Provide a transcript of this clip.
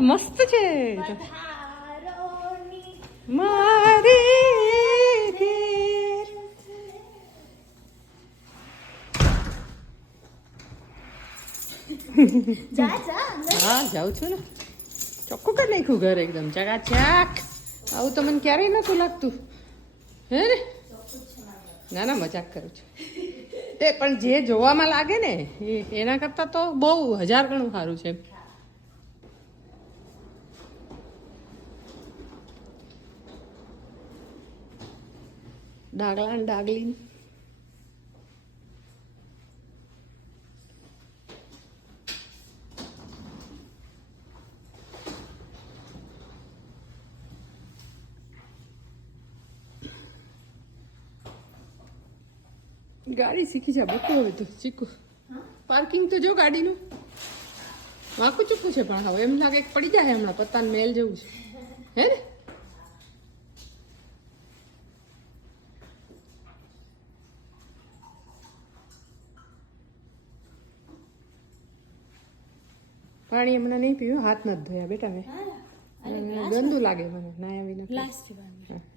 મસ્ત છે મારી હા જાઉં છું ને ચોખ્ખું કરી નાખ્યું ઘર એકદમ ચકાચક આવું તો મને ક્યારેય નતું લાગતું હે ને ના ના મજાક કરું છું એ પણ જે જોવામાં લાગે ને એના કરતાં તો બહુ 1000 ગણું સારું છે ડાગલા ડાગલી ગાડી શીખી જા બકુ હવે તો શીખું પાર્કિંગ તો જો ગાડીનું વાંકું ચૂકું છે પણ હવે એમ લાગે પડી જાય હમણાં પત્તાને મેલ જેવું છે હે ને પાણી હમણાં નહીં પીવું હાથ નથી ધોયા બેટા મેં ગંદુ લાગે મને નાયા વિના